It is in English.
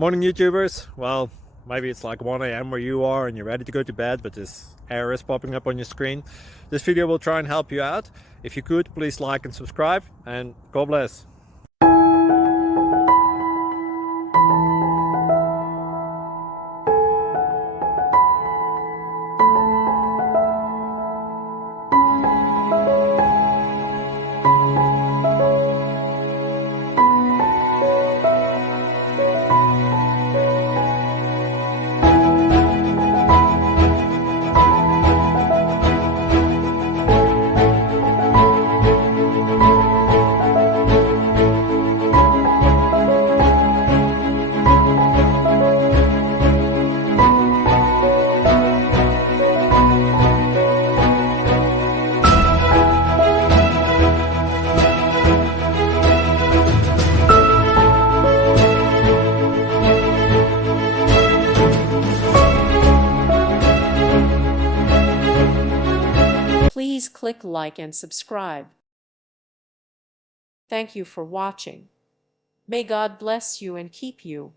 Morning YouTubers. Well, maybe it's like 1 a.m. where you are and you're ready to go to bed, but this error is popping up on your screen. This video will try and help you out. If you could, please like and subscribe, and God bless. Please click like and subscribe. Thank you for watching. May God bless you and keep you.